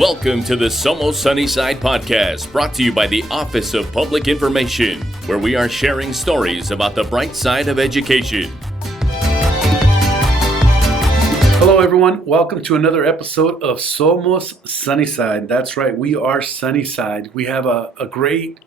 Welcome to the Somos Sunnyside podcast, brought to you by the Office of Public Information, where we are sharing stories about the bright side of education. Hello everyone, welcome to another episode of Somos Sunnyside. That's right, we are Sunnyside. We have a great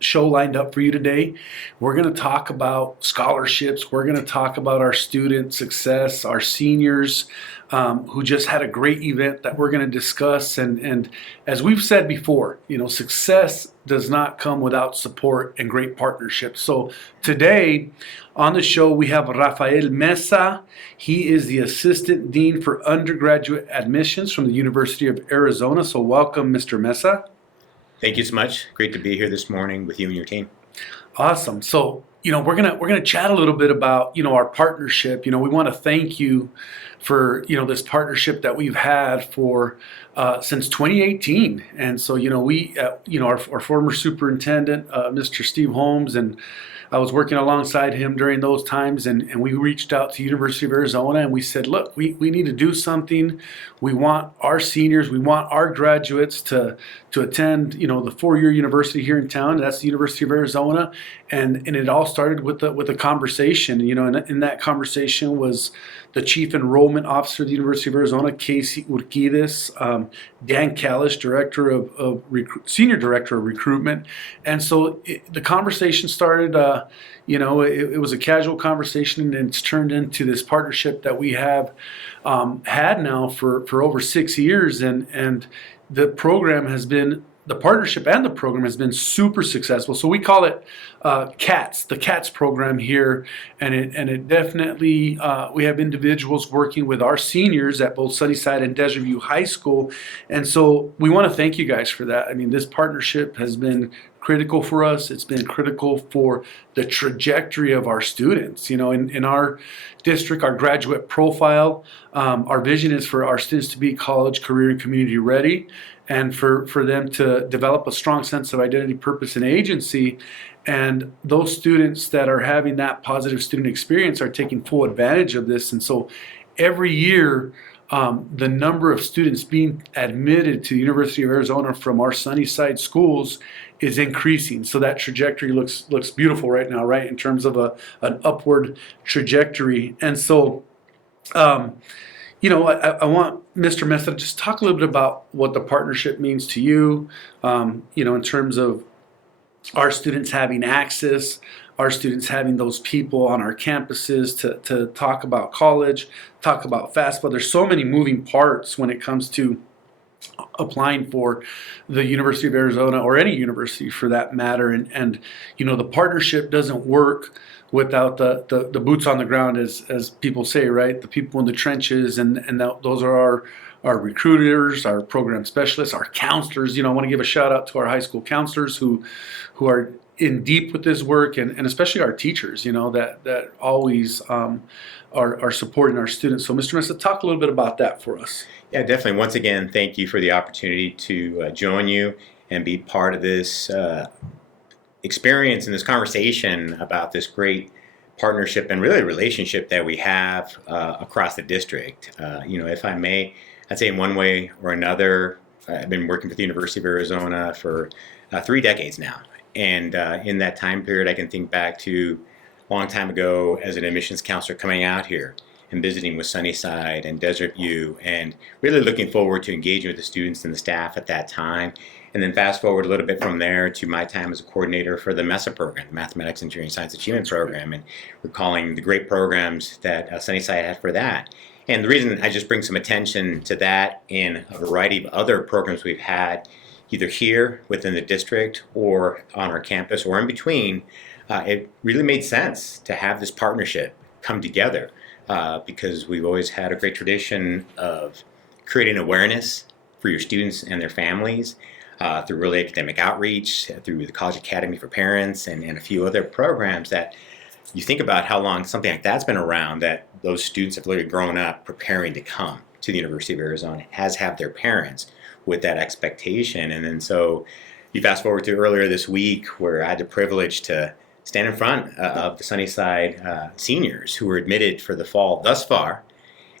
show lined up for you today. We're going to talk about scholarships. We're going to talk about our student success, our seniors who just had a great event that we're going to discuss. And as we've said before, success does not come without support and great partnerships. So today on the show, we have Rafael Meza. He is the Assistant Dean for Undergraduate Admissions from the University of Arizona. So welcome, Mr. Meza. Thank you so much. Great to be here this morning with you and your team. Awesome. So, we're gonna chat a little bit about, our partnership. We want to thank you for, this partnership that we've had for since 2018. And so, we, our former superintendent, Mr. Steve Holmes, and I was working alongside him during those times, and we reached out to University of Arizona and we said, look, we need to do something. We want our seniors, we want our graduates to attend, the four-year university here in town. That's the University of Arizona. And it all started with a conversation, and in that conversation was the Chief Enrollment Officer of the University of Arizona, Casey Urquidez, Dan Callis, Senior Director of Recruitment. And so the conversation started, it was a casual conversation, and it's turned into this partnership that we have had now for over 6 years. And the program has been, the partnership and the program has been super successful. So we call it CATS, the CATS program here, and it definitely, we have individuals working with our seniors at both Sunnyside and Desert View High School, and so we want to thank you guys for that. I mean, this partnership has been critical for us. It's been critical for the trajectory of our students. In our district, our graduate profile, our vision is for our students to be college, career, and community ready, and for them to develop a strong sense of identity, purpose, and agency. And those students that are having that positive student experience are taking full advantage of this. And so every year, the number of students being admitted to the University of Arizona from our Sunnyside schools is increasing. So that trajectory looks beautiful right now, right, in terms of an upward trajectory. And so, I want Mr. Meza to just talk a little bit about what the partnership means to you, in terms of our students having access, our students having those people on our campuses to talk about college, talk about FAFSA. There's so many moving parts when it comes to applying for the University of Arizona or any university for that matter. And the partnership doesn't work without the boots on the ground, as people say, right? The people in the trenches, and those are our recruiters, our program specialists, our counselors. I want to give a shout out to our high school counselors who are in deep with this work, and especially our teachers, that always are supporting our students. So Mr. Meza, talk a little bit about that for us. Yeah, definitely. Once again, thank you for the opportunity to join you and be part of this experience and this conversation about this great partnership and really relationship that we have across the district. If I may, I'd say in one way or another, I've been working for the University of Arizona for 3 decades now. And in that time period, I can think back to a long time ago as an admissions counselor coming out here and visiting with Sunnyside and Desert View, and really looking forward to engaging with the students and the staff at that time. And then fast forward a little bit from there to my time as a coordinator for the Meza program, the Mathematics, Engineering, Science Achievement Program, and recalling the great programs that Sunnyside had for that. And the reason I just bring some attention to that and a variety of other programs we've had, either here within the district or on our campus or in between, it really made sense to have this partnership come together because we've always had a great tradition of creating awareness for your students and their families through really academic outreach, through the College Academy for Parents, and a few other programs that you think about how long something like that's been around, that those students have literally grown up preparing to come to the University of Arizona, as have their parents, with that expectation. And then so you fast forward to earlier this week where I had the privilege to stand in front of the Sunnyside seniors who were admitted for the fall thus far,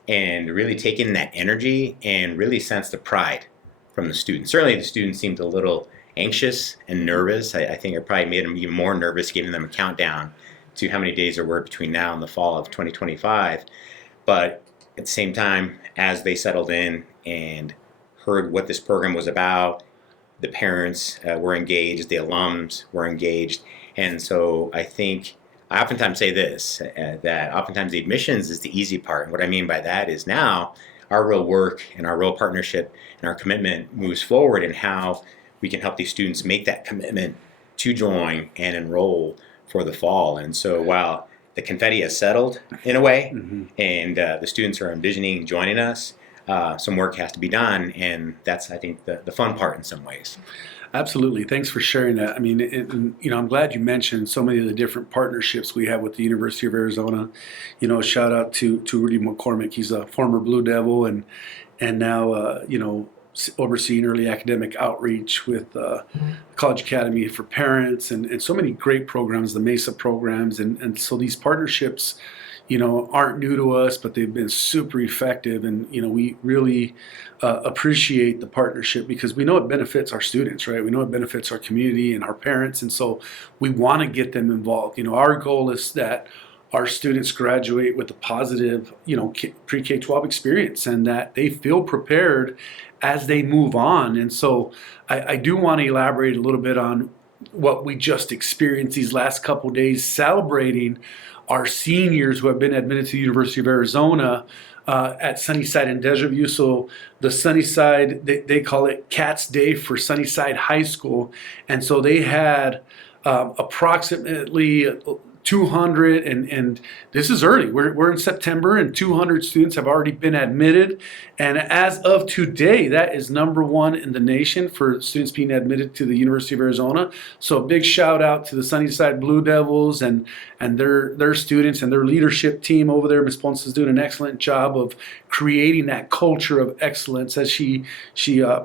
and really take in that energy and really sense the pride from the students. Certainly the students seemed a little anxious and nervous. I think it probably made them even more nervous, giving them a countdown to how many days there were between now and the fall of 2025. But at the same time, as they settled in and heard what this program was about, the parents were engaged, the alums were engaged. And so I think I oftentimes say this, that oftentimes the admissions is the easy part. And what I mean by that is now our real work and our real partnership and our commitment moves forward in how we can help these students make that commitment to join and enroll for the fall. And so while the confetti has settled in a way, and the students are envisioning joining us, some work has to be done, and that's, I think, the fun part in some ways. Absolutely. Thanks for sharing that. I mean, I'm glad you mentioned so many of the different partnerships we have with the University of Arizona. Shout out to Rudy McCormick. He's a former Blue Devil and now, overseeing early academic outreach with College Academy for Parents and so many great programs, the Mesa programs. And so these partnerships, aren't new to us, but they've been super effective. And, we really appreciate the partnership because we know it benefits our students, right? We know it benefits our community and our parents. And so we want to get them involved. Our goal is that our students graduate with a positive, pre-K-12 experience and that they feel prepared as they move on. And so I do want to elaborate a little bit on what we just experienced these last couple of days, celebrating our seniors who have been admitted to the University of Arizona at Sunnyside and Desert View. So the Sunnyside, they call it Cats Day for Sunnyside High School. And so they had approximately 200, and this is early. We're in September, and 200 students have already been admitted. And as of today, that is number one in the nation for students being admitted to the University of Arizona. So a big shout out to the Sunnyside Blue Devils and their students and their leadership team over there. Ms. Ponce is doing an excellent job of creating that culture of excellence as she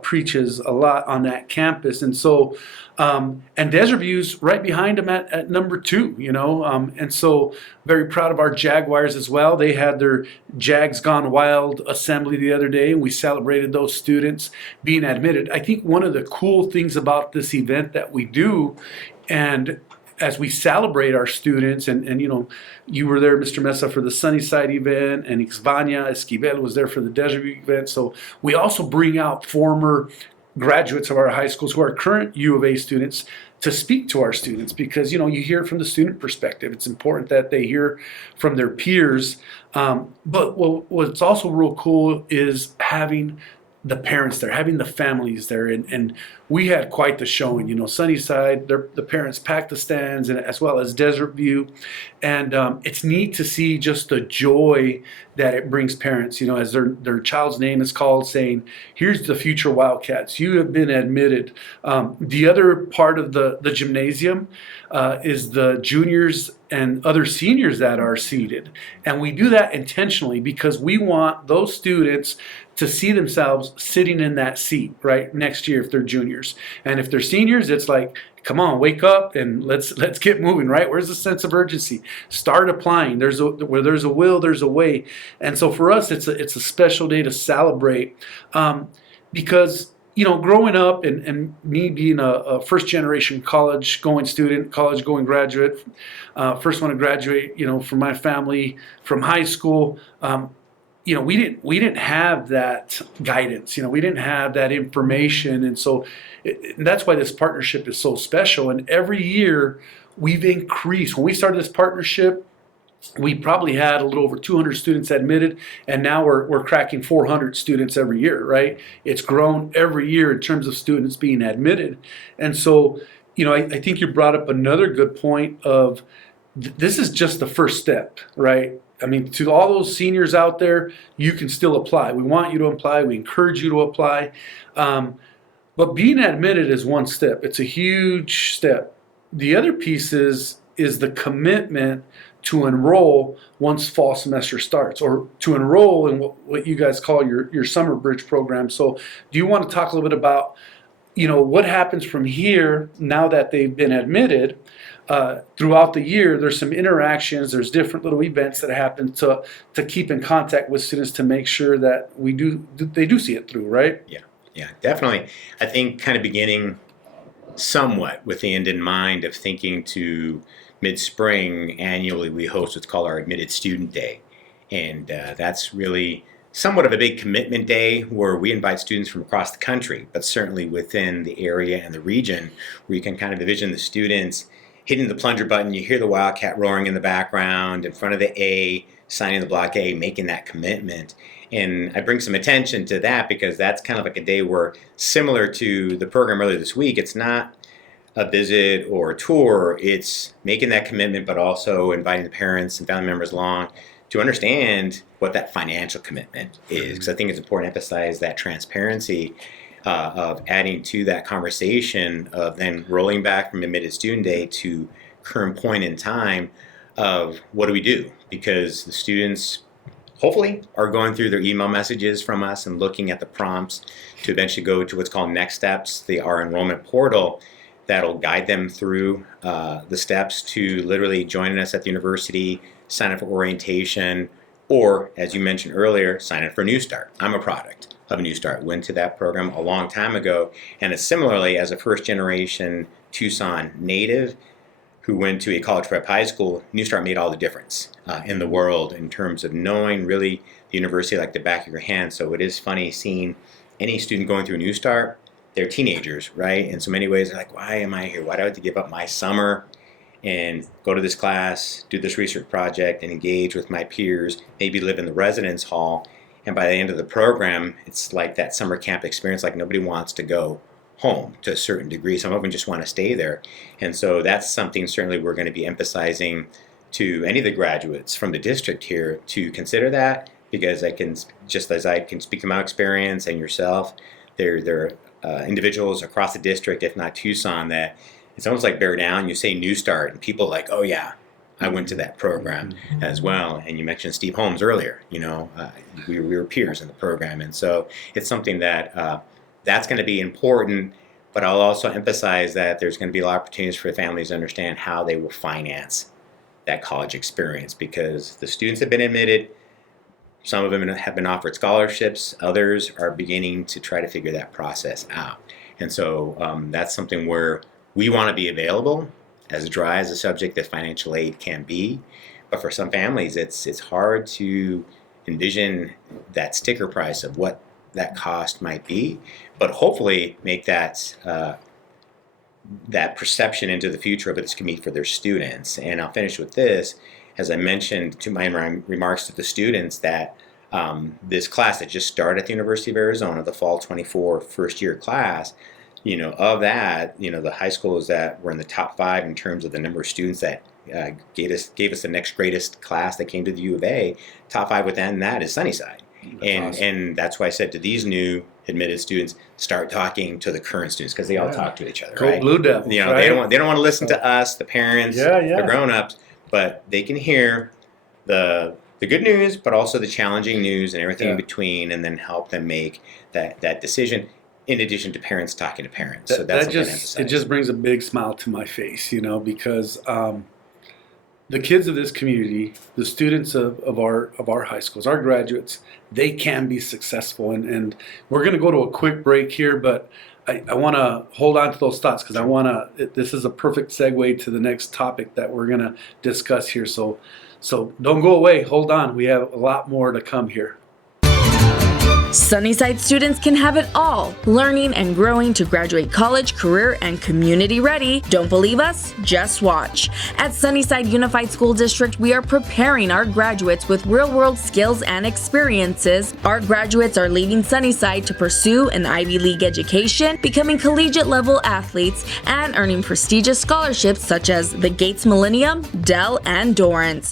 preaches a lot on that campus. And so and Desert View's right behind them at number 2, and so very proud of our Jaguars as well. They had their Jags Gone Wild assembly the other day, and we celebrated those students being admitted. I think one of the cool things about this event that we do, and as we celebrate our students, and you were there, Mr. Meza, for the Sunnyside event, and Ixvania Esquivel was there for the Desert View event. So we also bring out former graduates of our high schools who are current U of A students to speak to our students because, you hear from the student perspective. It's important that they hear from their peers. But what's also real cool is having the parents there, having the families there. And we had quite the showing. Sunnyside, the parents packed the stands, and as well as Desert View. And it's neat to see just the joy that it brings parents, as their child's name is called, saying, here's the future Wildcats. You have been admitted. The other part of the gymnasium is the juniors and other seniors that are seated. And we do that intentionally because we want those students to see themselves sitting in that seat, right, next year if they're juniors. And if they're seniors, it's like, come on, wake up and let's get moving, right? Where's the sense of urgency? Start applying. Where there's a will, there's a way. And so for us, it's a special day to celebrate because, growing up and me being a first-generation college-going student, college-going graduate, first one to graduate, from my family from high school, we didn't have that guidance. We didn't have that information, and so that's why this partnership is so special. And every year we've increased. When we started this partnership, we probably had a little over 200 students admitted, and now we're cracking 400 students every year, right? It's grown every year in terms of students being admitted. And so, I think you brought up another good point of this is just the first step, right? I mean, to all those seniors out there, you can still apply. We want you to apply. We encourage you to apply. But being admitted is one step. It's a huge step. The other piece is the commitment to enroll once fall semester starts, or to enroll in what you guys call your summer bridge program. So do you want to talk a little bit about, what happens from here now that they've been admitted? Throughout the year, there's some interactions, there's different little events that happen to keep in contact with students to make sure that they do see it through, right? Yeah. Yeah, definitely. I think kind of beginning somewhat with the end in mind of thinking to mid-spring annually we host what's called our Admitted Student Day. And that's really somewhat of a big commitment day where we invite students from across the country, but certainly within the area and the region where you can kind of envision the students hitting the plunger button, you hear the Wildcat roaring in the background, in front of the A, signing the block A, making that commitment. And I bring some attention to that because that's kind of like a day where, similar to the program earlier this week, it's not a visit or a tour, it's making that commitment, but also inviting the parents and family members along to understand what that financial commitment is. Because I think it's important to emphasize that transparency of adding to that conversation of then rolling back from Admitted Student Day to current point in time of what do we do? Because the students hopefully are going through their email messages from us and looking at the prompts to eventually go to what's called next steps, our enrollment portal that'll guide them through the steps to literally joining us at the university, sign up for orientation, or as you mentioned earlier, sign up for New Start. I'm a product of New Start. Went to that program a long time ago, and it's similarly as a first generation Tucson native who went to a college prep high school, New Start made all the difference in the world in terms of knowing really the university like the back of your hand. So it is funny seeing any student going through New Start, they're teenagers, right? In so many ways, they're like, why am I here? Why do I have to give up my summer and go to this class, do this research project, and engage with my peers, maybe live in the residence hall? And by the end of the program, it's like that summer camp experience, like nobody wants to go home to a certain degree. Some of them just want to stay there. And so that's something certainly we're going to be emphasizing to any of the graduates from the district here to consider that, because I can, just as I can speak to my experience and yourself, there are individuals across the district, if not Tucson, that it's almost like bear down. You say New Start and people are like, oh yeah, I went to that program as well. And you mentioned Steve Holmes earlier, we were peers in the program. And so it's something that that's going to be important, but I'll also emphasize that there's going to be a lot of opportunities for families to understand how they will finance that college experience, because the students have been admitted, some of them have been offered scholarships, others are beginning to try to figure that process out. And so that's something where we want to be available, as dry as a subject that financial aid can be, but for some families it's hard to envision that sticker price of what that cost might be, but hopefully make that that perception into the future of it can be for their students. And I'll finish with this, as I mentioned to my remarks to the students, that this class that just started at the University of Arizona, the fall 24 first year class, of that, the high schools that were in the top 5 in terms of the number of students that gave us the next greatest class that came to the U of A, top 5 within that is Sunnyside. And that's why I said to these new admitted students, start talking to the current students, because they all talk to each other. Go right? Blue Devils. They right? don't want to listen to us, the parents, the grown-ups, but they can hear the good news, but also the challenging news and everything in between, and then help them make that decision. In addition to parents talking to parents, so that's it just brings a big smile to my face, because the kids of this community, the students of our high schools, our graduates, they can be successful. And we're going to go to a quick break here, but I want to hold on to those thoughts, because this is a perfect segue to the next topic that we're going to discuss here. So don't go away. Hold on. We have a lot more to come here. Sunnyside students can have it all, learning and growing to graduate college, career, and community ready. Don't believe us? Just watch. At Sunnyside Unified School District, we are preparing our graduates with real-world skills and experiences. Our graduates are leaving Sunnyside to pursue an Ivy League education, becoming collegiate-level athletes, and earning prestigious scholarships such as the Gates Millennium, Dell, and Dorrance.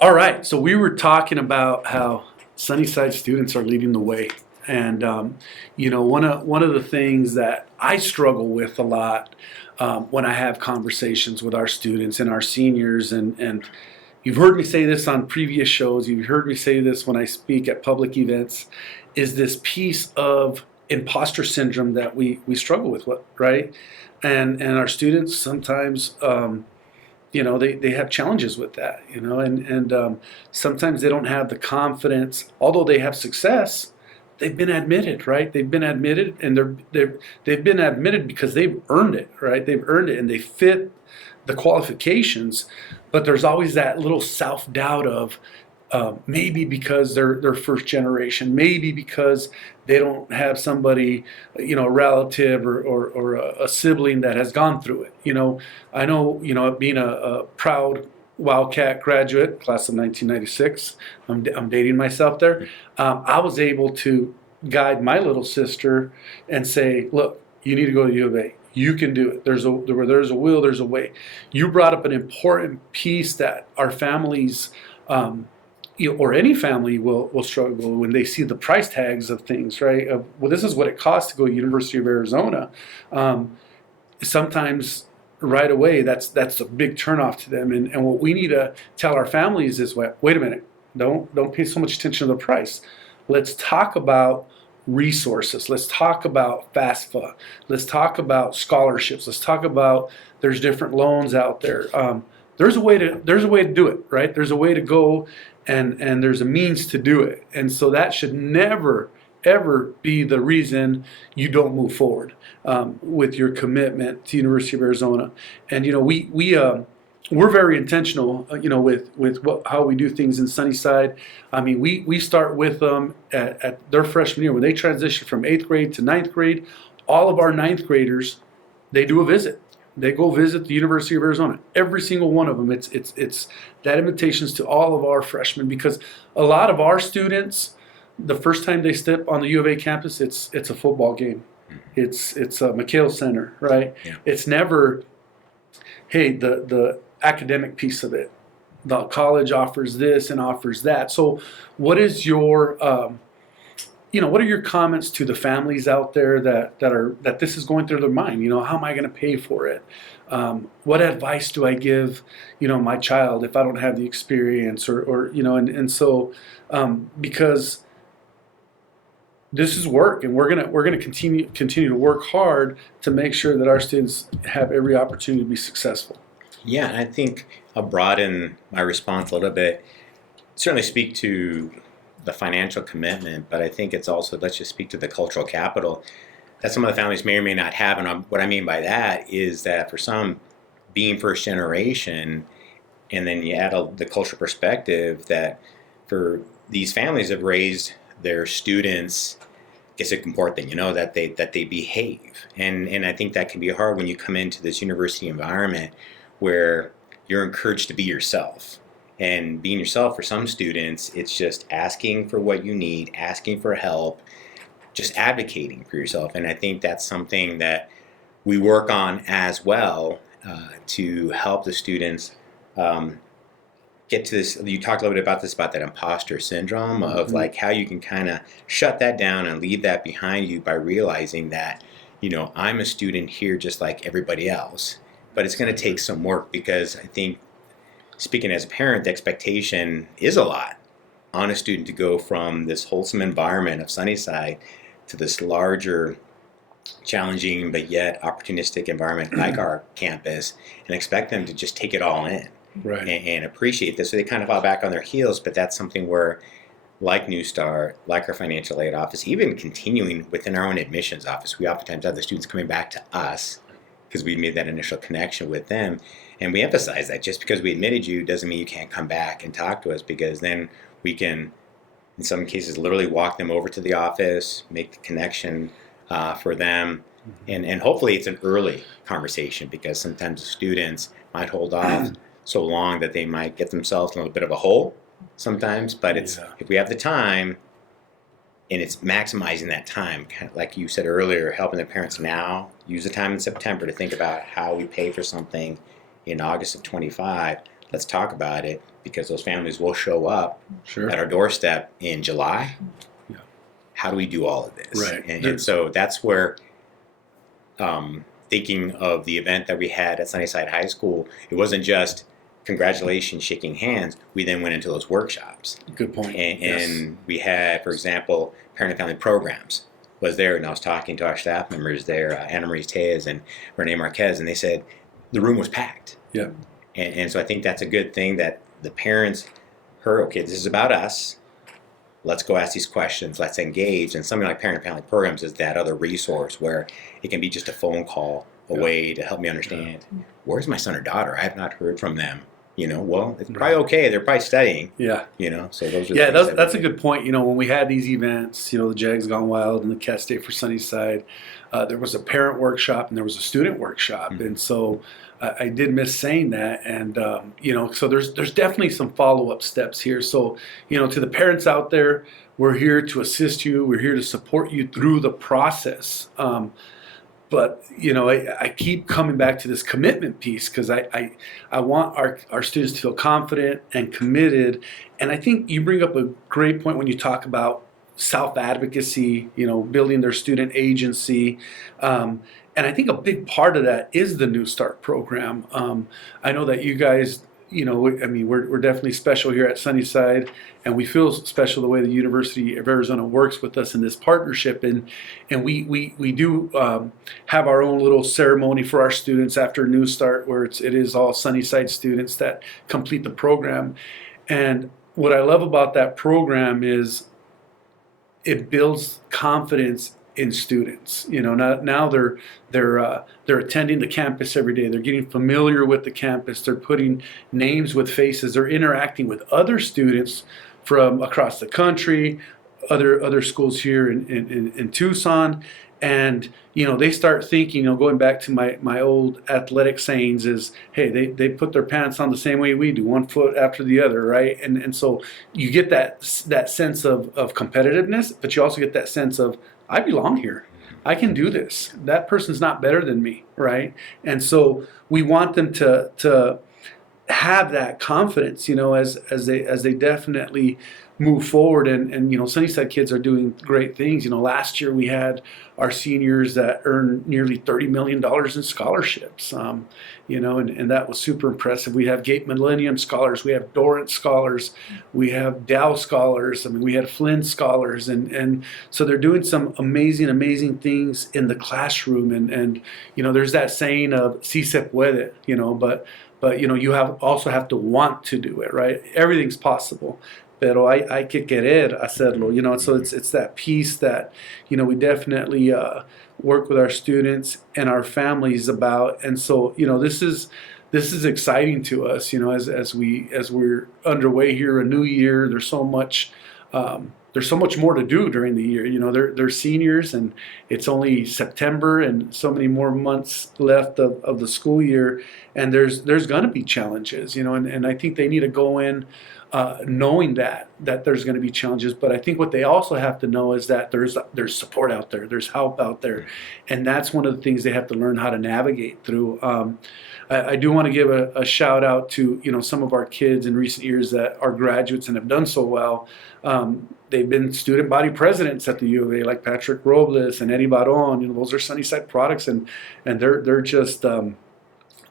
All right, so we were talking about how Sunnyside students are leading the way. And, one of the things that I struggle with a lot when I have conversations with our students and our seniors, and you've heard me say this on previous shows, you've heard me say this when I speak at public events, is this piece of imposter syndrome that we struggle with, right? And our students sometimes they have challenges with that, and sometimes they don't have the confidence, although they have success, they've been admitted, right? They've been admitted, and they've been admitted because they've earned it, right? They've earned it, and they fit the qualifications. But there's always that little self-doubt of maybe because they're first generation, maybe because they don't have somebody, a relative or a sibling that has gone through it. I know, being a proud Wildcat graduate, class of 1996, I'm dating myself there. I was able to guide my little sister and say, look, you need to go to U of A. You can do it. Where there's a will, there's a way. You brought up an important piece that our families, or any family will struggle when they see the price tags of things, right? Well, this is what it costs to go to University of Arizona. Sometimes right away, that's a big turnoff to them. And what we need to tell our families is, wait a minute, don't pay so much attention to the price. Let's talk about resources. Let's talk about FAFSA. Let's talk about scholarships. Let's talk about there's different loans out there. There's a way to do it, right? There's a way to go, and there's a means to do it. And so that should never ever be the reason you don't move forward with your commitment to University of Arizona. And we're very intentional, with how we do things in Sunnyside. I mean, we start with them at their freshman year when they transition from 8th grade to 9th grade. All of our 9th graders, they do a visit. They go visit the University of Arizona. Every single one of them. It's that invitations to all of our freshmen, because a lot of our students, the first time they step on the U of A campus, it's a football game. It's a McHale Center, right? Yeah. It's never, hey, the academic piece of it. The college offers this and offers that. So what is your what are your comments to the families out there that this is going through their mind? How am I going to pay for it? What advice do I give, my child if I don't have the experience so because this is work, and we're gonna continue to work hard to make sure that our students have every opportunity to be successful. Yeah, and I think I'll broaden my response a little bit. Certainly speak to the financial commitment, but I think it's also, let's just speak to the cultural capital that some of the families may or may not have. And what I mean by that is that for some, being first generation, and then you add the cultural perspective that for these families have raised their students, it's an important thing, that they behave. And I think that can be hard when you come into this university environment where you're encouraged to be yourself. And being yourself, for some students, it's just asking for what you need, asking for help, just advocating for yourself. And I think that's something that we work on as well to help the students get to this. You talked a little bit about this, about that imposter syndrome of like how you can kind of shut that down and leave that behind you by realizing that, I'm a student here just like everybody else. But it's going to take some work, because I think, speaking as a parent, the expectation is a lot on a student to go from this wholesome environment of Sunnyside to this larger, challenging, but yet opportunistic environment like our campus, and expect them to just take it all in. Right. And appreciate this. So they kind of fall back on their heels, but that's something where, like New Start, like our financial aid office, even continuing within our own admissions office, we oftentimes have the students coming back to us because we made that initial connection with them. And we emphasize that just because we admitted you doesn't mean you can't come back and talk to us, because then we can, in some cases, literally walk them over to the office, make the connection for them. And hopefully it's an early conversation, because sometimes the students might hold off so long that they might get themselves in a bit of a hole sometimes. But it's if we have the time, and it's maximizing that time, kind of like you said earlier, helping the parents now use the time in September to think about how we pay for something in August of 25. Let's talk about it, because those families will show up at our doorstep in July. Yeah. How do we do all of this? Right. And so that's where, thinking of the event that we had at Sunnyside High School, it wasn't just congratulations, shaking hands. We then went into those workshops. Good point. And we had, for example, parent and family programs was there, and I was talking to our staff members there, Anna Marie Tejas and Renee Marquez, and they said the room was packed. Yeah. And so I think that's a good thing, that the parents heard, okay, this is about us. let's go ask these questions, let's engage. And something like Parent Family Programs is that other resource where it can be just a phone call away to help me understand, where's my son or daughter? I have not heard from them. Well, it's probably okay. They're probably studying. Yeah. So those are that's a good point. When we had these events, the Jags Gone Wild and the Cat State for Sunnyside, there was a parent workshop and there was a student workshop. Mm-hmm. And so I did miss saying that. And, so there's definitely some follow-up steps here. So, to the parents out there, we're here to assist you. We're here to support you through the process. But, I keep coming back to this commitment piece because I want our students to feel confident and committed. And I think you bring up a great point when you talk about self-advocacy, building their student agency. And I think a big part of that is the New Start program. I know that you guys, we're definitely special here at Sunnyside, and we feel special the way the University of Arizona works with us in this partnership. And we do have our own little ceremony for our students after New Start, where it is all Sunnyside students that complete the program. And what I love about that program is it builds confidence in students. Now they're attending the campus every day. They're getting familiar with the campus. They're putting names with faces. They're interacting with other students from across the country, other schools here in Tucson. And they start thinking, going back to my old athletic sayings is, hey, they put their pants on the same way we do, one foot after the other, right? And so you get that sense of competitiveness, but you also get that sense of, I belong here. I can do this. That person's not better than me, right? And so we want them to have that confidence, as they definitely move forward. And Sunnyside kids are doing great things. Last year we had our seniors that earned nearly $30 million in scholarships, and that was super impressive. We have Gate Millennium Scholars, we have Dorrance Scholars, we have Dow Scholars, we had Flynn Scholars, and so they're doing some amazing things in the classroom, and there's that saying of si se puede, but you also have to want to do it, right? Everything's possible. Pero hay que querer hacerlo, so it's that piece that, we definitely work with our students and our families about. And so, this is exciting to us, as we're underway here, a new year. There's so much more to do during the year. They're seniors, and it's only September, and so many more months left of the school year. And there's going to be challenges, and I think they need to go in knowing that there's going to be challenges. But I think what they also have to know is that there's support out there, there's help out there, and that's one of the things they have to learn how to navigate through. I do want to give a shout out to some of our kids in recent years that are graduates and have done so well. They've been student body presidents at the U of A, like Patrick Robles and Eddie Baron. Those are Sunnyside products, and they're just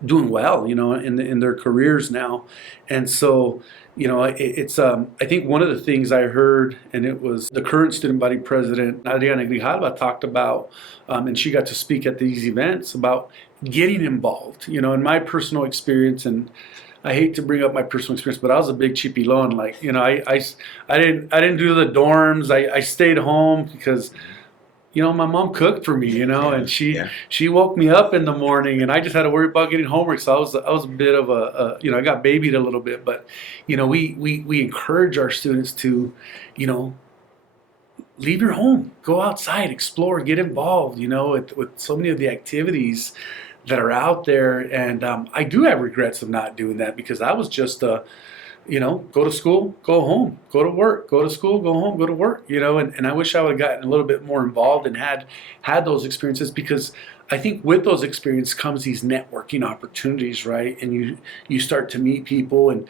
doing well, in their careers now. And so, it's I think one of the things I heard, and it was the current student body president, Adriana Grijalva, talked about, and she got to speak at these events about getting involved. In my personal experience, and I hate to bring up my personal experience, but I was a big chipilon. Like, I didn't do the dorms. I stayed home because my mom cooked for me, and she woke me up in the morning, and I just had to worry about getting homework. So I was a bit of I got babied a little bit, but we encourage our students to, leave your home, go outside, explore, get involved, with so many of the activities that are out there. And I do have regrets of not doing that, because I was just go to school, go home, go to work, go to school, go home, go to work, and I wish I would have gotten a little bit more involved and had those experiences, because I think with those experiences comes these networking opportunities, right? And you start to meet people, and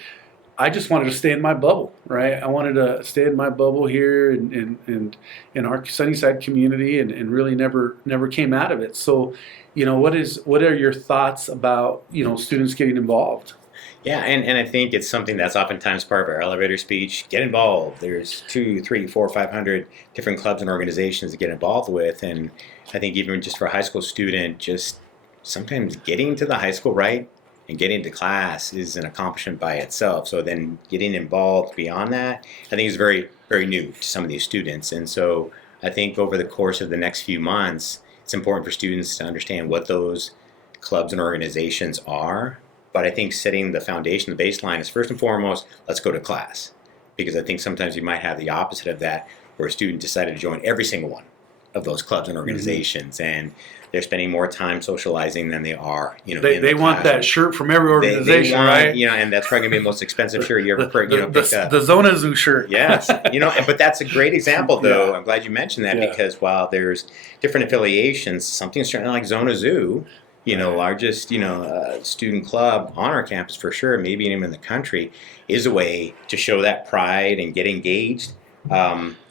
I just wanted to stay in my bubble, right? I wanted to stay in my bubble here in our Sunnyside community, and really never came out of it. So, what are your thoughts about, students getting involved? Yeah, and I think it's something that's oftentimes part of our elevator speech. Get involved. There's 200, 300, 400, 500 different clubs and organizations to get involved with. And I think even just for a high school student, just sometimes getting to the high school, right, and getting to class is an accomplishment by itself. So then getting involved beyond that, I think is very, very new to some of these students. And so I think over the course of the next few months, it's important for students to understand what those clubs and organizations are. But I think setting the foundation, the baseline is first and foremost, let's go to class. Because I think sometimes you might have the opposite of that, where a student decided to join every single one of those clubs and organizations, and they're spending more time socializing than they are, They want that shirt from every organization, they want, right? And that's probably gonna be the most expensive shirt you ever picked up. The Zona Zoo shirt. Yes, but that's a great example, though. Yeah. I'm glad you mentioned that, Yeah. because while there's different affiliations, something certainly like Zona Zoo, largest, student club on our campus for sure, maybe even in the country, is a way to show that pride and get engaged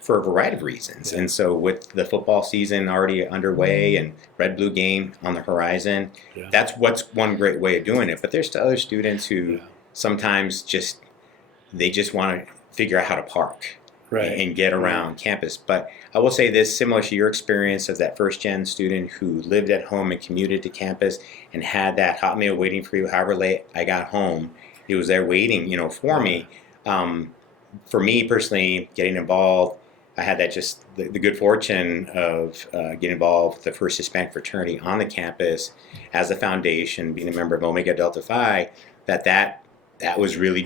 for a variety of reasons. Yeah. And so with the football season already underway and red-blue game on the horizon, that's what's one great way of doing it. But there's other students who sometimes they just want to figure out how to park. Right. And get around campus. But I will say this, similar to your experience as that first-gen student who lived at home and commuted to campus and had that hot meal waiting for you, however late I got home, it was there waiting, for me. For me personally, getting involved, I had that the good fortune of getting involved with the first Hispanic fraternity on the campus as a foundation, being a member of Omega Delta Phi, that was really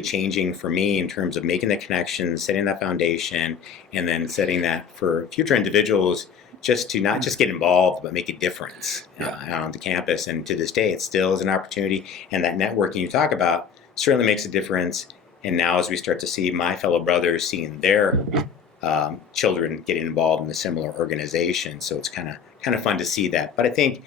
changing for me in terms of making the connections, setting that foundation, and then setting that for future individuals just to not just get involved, but make a difference on the campus. And to this day, it still is an opportunity. And that networking you talk about certainly makes a difference. And now as we start to see my fellow brothers seeing their children getting involved in a similar organization, so it's kind of fun to see that. But I think,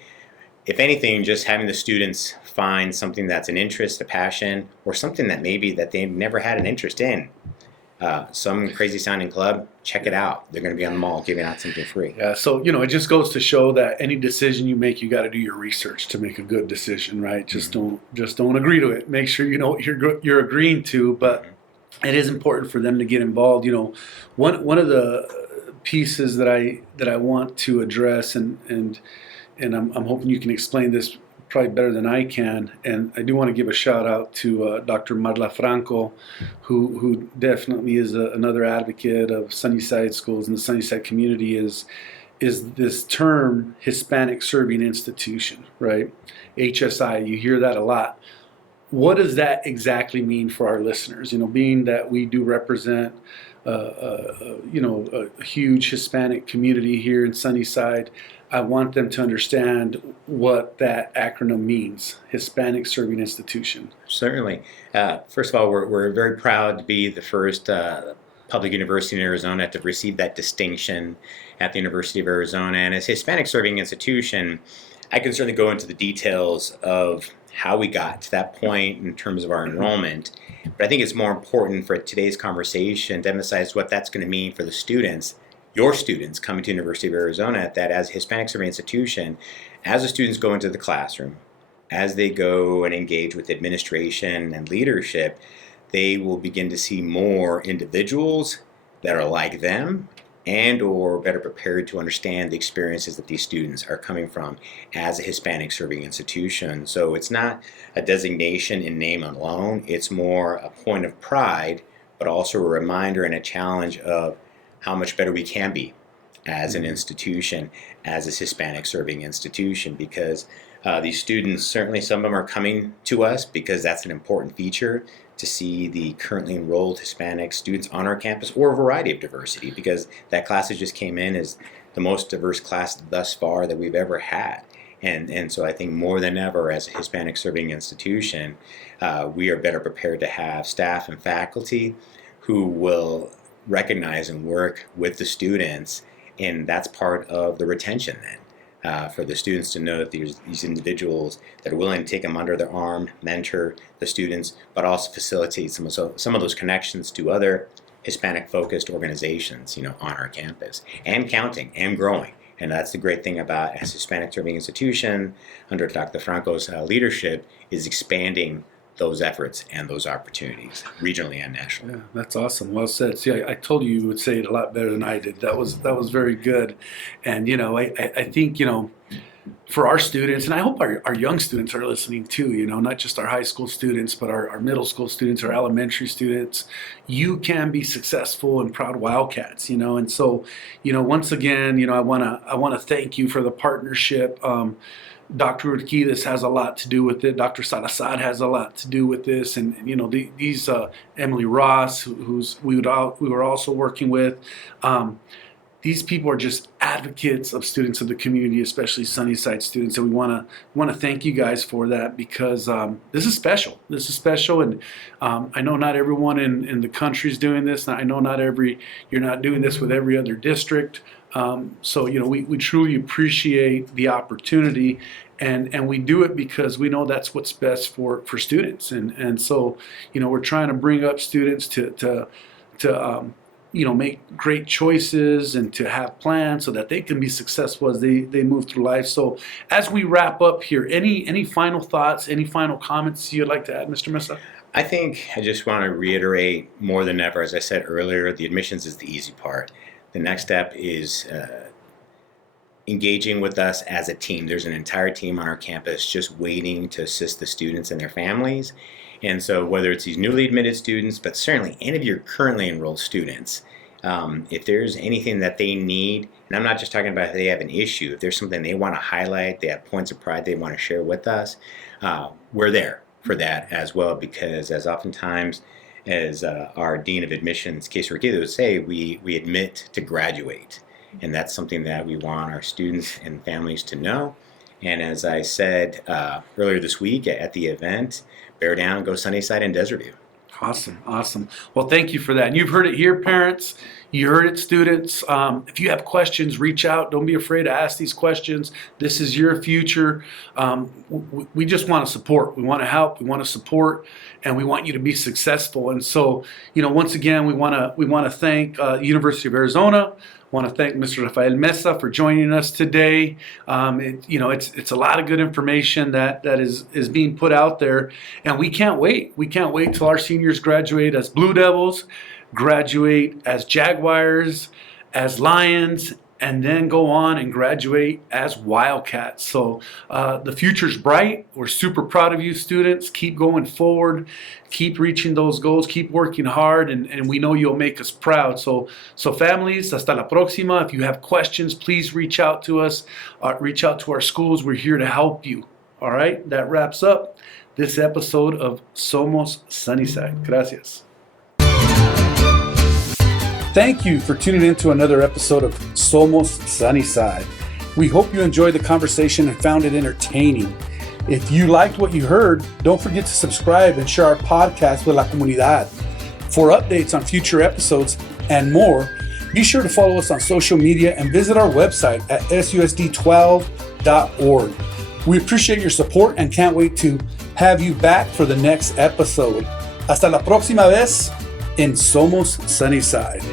if anything, just having the students find something that's an interest, a passion, or something that maybe that they've never had an interest in. Some crazy sounding club, check it out. They're going to be on the mall giving out something free. Yeah, so it just goes to show that any decision you make, you got to do your research to make a good decision, right? Just don't agree to it. Make sure you know what you're agreeing to. But it is important for them to get involved. One of the pieces that I want to address, and I'm hoping you can explain this probably better than I can, and I do want to give a shout out to Dr. Marla Franco, who definitely is another advocate of Sunnyside schools and the Sunnyside community, is this term Hispanic Serving Institution, right? HSI, you hear that a lot. What does that exactly mean for our listeners? Being that we do represent a huge Hispanic community here in Sunnyside, I want them to understand what that acronym means, Hispanic Serving Institution. Certainly. First of all, we're very proud to be the first public university in Arizona to receive that distinction at the University of Arizona. And as Hispanic Serving Institution, I can certainly go into the details of how we got to that point in terms of our enrollment. But I think it's more important for today's conversation to emphasize what that's going to mean for the students, your students coming to University of Arizona, that as a Hispanic Serving Institution, as the students go into the classroom, as they go and engage with administration and leadership, they will begin to see more individuals that are like them and or better prepared to understand the experiences that these students are coming from as a Hispanic Serving Institution. So it's not a designation in name alone, it's more a point of pride, but also a reminder and a challenge of how much better we can be as an institution, as a Hispanic Serving Institution, because these students, certainly some of them are coming to us because that's an important feature, to see the currently enrolled Hispanic students on our campus, or a variety of diversity, because that class that just came in is the most diverse class thus far that we've ever had. And so I think more than ever as a Hispanic Serving Institution, we are better prepared to have staff and faculty who will recognize and work with the students, and that's part of the retention then. For the students to know that there's these individuals that are willing to take them under their arm, mentor the students, but also facilitate some of those connections to other Hispanic-focused organizations, on our campus, and counting and growing. And that's the great thing about as Hispanic Serving Institution under Dr. Franco's leadership, is expanding those efforts and those opportunities regionally and nationally. Yeah, that's awesome. Well said. See, I told you would say it a lot better than I did. That was very good. And I think for our students, and I hope our young students are listening too, not just our high school students, but our middle school students, our elementary students. You can be successful and proud Wildcats, and so, once again, I want to thank you for the partnership. Dr. Urquidez has a lot to do with it. Dr. Salazar has a lot to do with this, and these Emily Ross, who's we were also working with. These people are just advocates of students of the community, especially Sunnyside students, and we want to thank you guys for that, because this is special. This is special, and I know not everyone in the country is doing this. And I know you're not doing this with every other district. So we truly appreciate the opportunity, and we do it because we know that's what's best for students, and so we're trying to bring up students to make great choices and to have plans so that they can be successful as they move through life. So as we wrap up here, any final thoughts, any final comments you'd like to add, Mr. Meza? I think I just want to reiterate more than ever, as I said earlier, the admissions is the easy part. The next step is engaging with us as a team. There's an entire team on our campus just waiting to assist the students and their families. And so whether it's these newly admitted students, but certainly any of your currently enrolled students, if there's anything that they need, and I'm not just talking about if they have an issue, if there's something they want to highlight, they have points of pride they want to share with us, we're there for that as well, because as oftentimes as our Dean of Admissions, Case Urquidez, would say, we admit to graduate. And that's something that we want our students and families to know. And as I said earlier this week at the event, bear down, go Sunnyside and Desert View. Awesome. Well, thank you for that. And you've heard it here, parents. You heard it, students. If you have questions, reach out. Don't be afraid to ask these questions. This is your future. We just want to support. We want to help. We want to support, and we want you to be successful. And so, once again, we want to thank University of Arizona. Want to thank Mr. Rafael Meza for joining us today. It's a lot of good information that is being put out there, and we can't wait. We can't wait till our seniors graduate as Blue Devils, graduate as Jaguars, as Lions, and then go on and graduate as Wildcats. So the future's bright. We're super proud of you, students. Keep going forward. Keep reaching those goals. Keep working hard, and we know you'll make us proud. So families, hasta la próxima. If you have questions, please reach out to us. Reach out to our schools. We're here to help you. All right? That wraps up this episode of Somos Sunnyside. Gracias. Thank you for tuning in to another episode of Somos Sunnyside. We hope you enjoyed the conversation and found it entertaining. If you liked what you heard, don't forget to subscribe and share our podcast with la comunidad. For updates on future episodes and more, be sure to follow us on social media and visit our website at susd12.org. We appreciate your support and can't wait to have you back for the next episode. Hasta la próxima vez en Somos Sunnyside.